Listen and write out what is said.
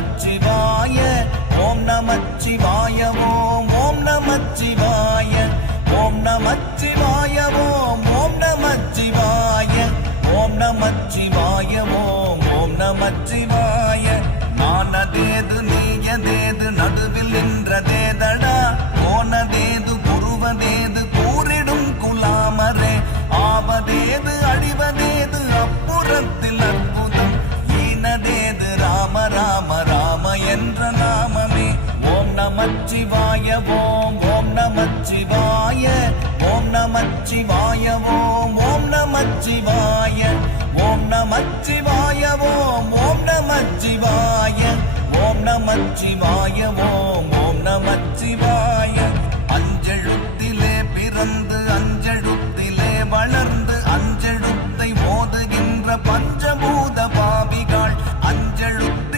நமச்சிவாய ஓம் நமச்சிவாய ஓம் நமச்சிவாய ஓம் நமச்சிவாய ஓம் நமச்சிவாய ஓம் நமச்சிவாய ஓம் நமச்சிவாய நானதேது நீயதேது நடுவில் நின்றதேதடா போனதேது குருவதேது கூறிடும் குலாமரே ஆவதேது அழிவதேது அப்புறத்தில் அற்புதம் ஈனதேது ராம ராம ராம என்ற நாமமே ஓம் நமச்சிவாய ஓம் நமச்சிவாய ஓம் நமச்சிவாய ஓம் நமச்சிவாய ஓம் நமச்சிவாய ஓம் நமச்சிவாய ஓம் நமச்சிவாய ஓம் நமச்சிவாய